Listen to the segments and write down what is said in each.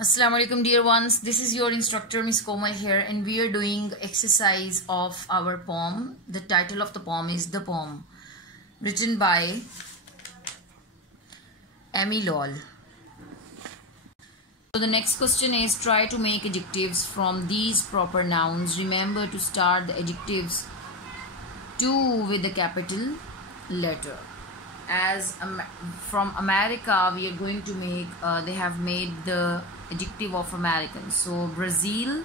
Assalamu alaikum dear ones, this is your instructor Miss Komal here, and we are doing exercise of our poem. The title of the poem is The Poem, written by Amy Lowell. So the next question is, try to make adjectives from these proper nouns. Remember to start the adjectives to with the capital letter. As from America, we are going to make, they have made the adjective of American. So Brazil,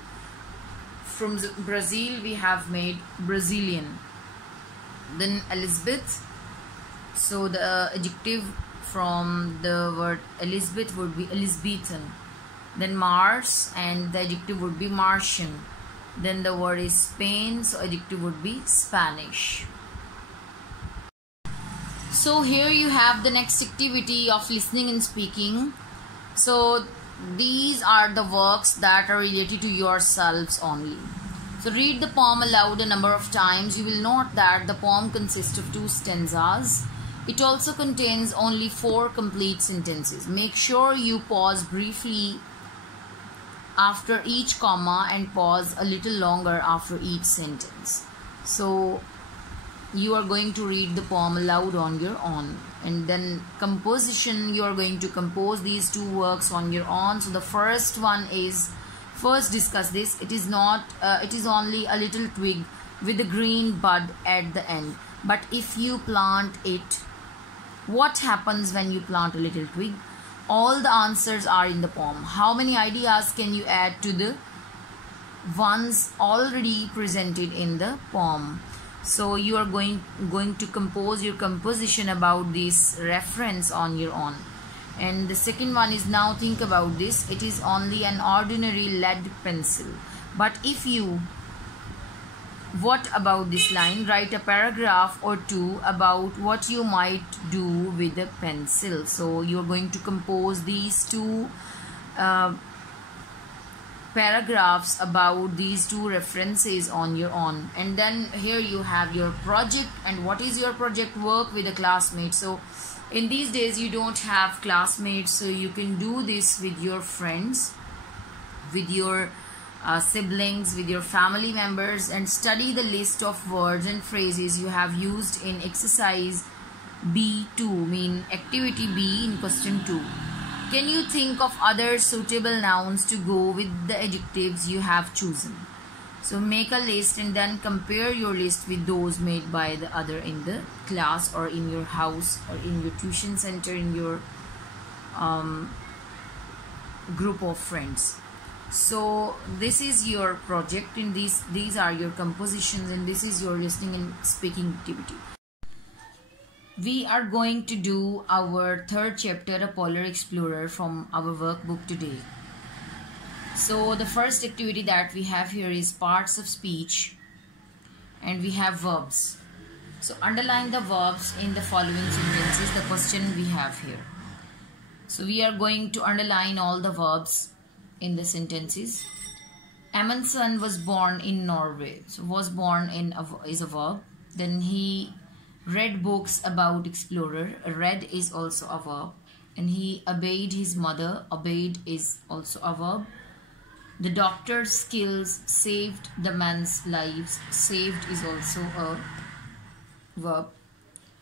from Brazil we have made Brazilian. Then Elizabeth, so the adjective from the word Elizabeth would be Elizabethan. Then Mars, and the adjective would be Martian. Then the word is Spain, so adjective would be Spanish. So here you have the next activity of listening and speaking. So these are the works that are related to yourselves only. So read the poem aloud a number of times. You will note that the poem consists of 2 stanzas. It also contains only 4 complete sentences. Make sure you pause briefly after each comma and pause a little longer after each sentence. So you are going to read the poem aloud on your own. And then composition, you are going to compose these 2 works on your own. So the first one is, first discuss this. It is not, it is only a little twig with a green bud at the end. But if you plant it, what happens when you plant a little twig? All the answers are in the poem. How many ideas can you add to the ones already presented in the poem? So you are going to compose your composition about this reference on your own. And the second one is, now think about this. It is only an ordinary lead pencil. But if you, what about this line? Write a paragraph or 2 about what you might do with a pencil. So you are going to compose these 2 paragraphs about these 2 references on your own. And then here you have your project. And what is your project? Work with a classmate. So in these days you don't have classmates, so you can do this with your friends, with your siblings, with your family members, and study the list of words and phrases you have used in exercise B2, mean activity B in question 2. Can you think of other suitable nouns to go with the adjectives you have chosen? So make a list and then compare your list with those made by the other in the class, or in your house, or in your tuition center, in your group of friends. So this is your project, and these are your compositions, and this is your listening and speaking activity. We are going to do our 3rd chapter, A Polar Explorer, from our workbook today. So the first activity that we have here is parts of speech, and we have verbs. So underline the verbs in the following sentences, the question we have here. So we are going to underline all the verbs in the sentences. Amundsen was born in Norway. So was born in is a verb. Then he read books about explorer. Read is also a verb. And he obeyed his mother. Obeyed is also a verb. The doctor's skills saved the man's lives. Saved is also a verb.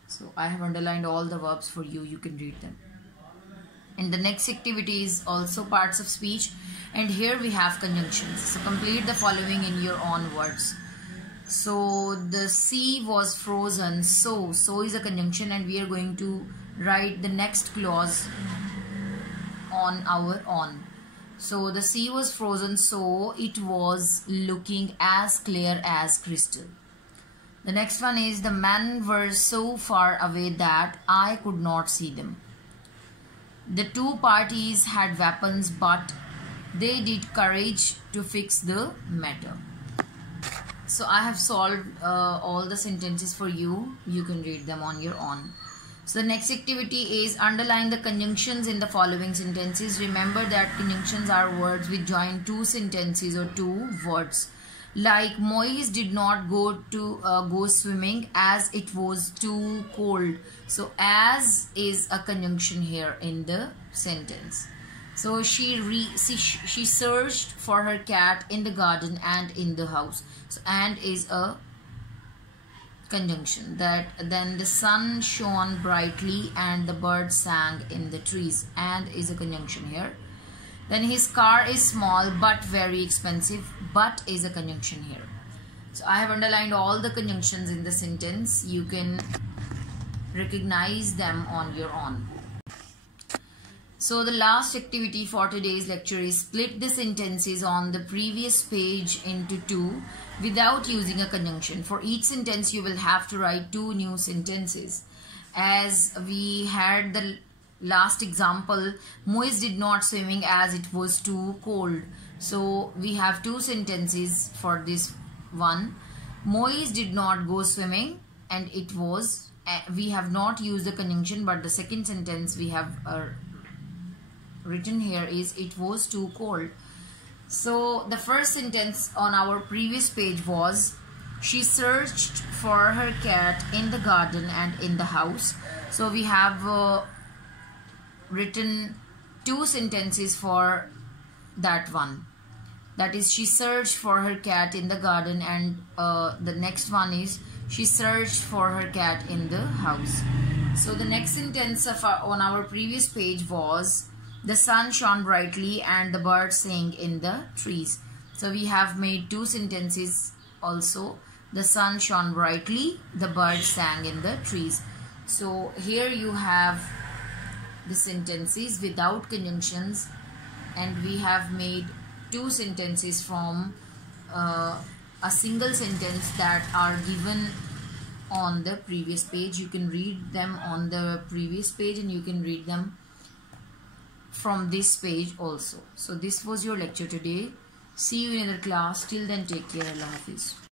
So I have underlined all the verbs for you. You can read them. And the next activity is also parts of speech. And here we have conjunctions. So complete the following in your own words. So the sea was frozen. So is a conjunction, and we are going to write the next clause on our own. So the sea was frozen, so it was looking as clear as crystal. The next one is, the men were so far away that I could not see them. The 2 parties had weapons, but they did courage to fix the matter. So I have solved all the sentences for you. You can read them on your own. So the next activity is, underline the conjunctions in the following sentences. Remember that conjunctions are words which join 2 sentences or 2 words. Like Moise did not go swimming as it was too cold. So as is a conjunction here in the sentence. So she searched for her cat in the garden and in the house. So and is a conjunction. That then the sun shone brightly and the birds sang in the trees, and is a conjunction here. Then his car is small but very expensive, but is a conjunction here. So I have underlined all the conjunctions in the sentence. You can recognize them on your own. So the last activity for today's lecture is split the sentences on the previous page into two without using a conjunction. For each sentence you will have to write two new sentences. As we had the last example, Moise did not swimming as it was too cold. So we have two sentences for this one. Moise did not go swimming, and it was, we have not used the conjunction, but the second sentence we have written here is it was too cold. So the first sentence on our previous page was she searched for her cat in the garden and in the house. So we have written two sentences for that one. That is, she searched for her cat in the garden, and the next one is she searched for her cat in the house. So the next sentence on our previous page was the sun shone brightly and the birds sang in the trees. So we have made two sentences also. The sun shone brightly, the birds sang in the trees. So here you have the sentences without conjunctions, and we have made two sentences from a single sentence that are given on the previous page. You can read them on the previous page, and you can read them from this page also. So this was your lecture today. See you in another class. Till then, take care. Allah Hafiz.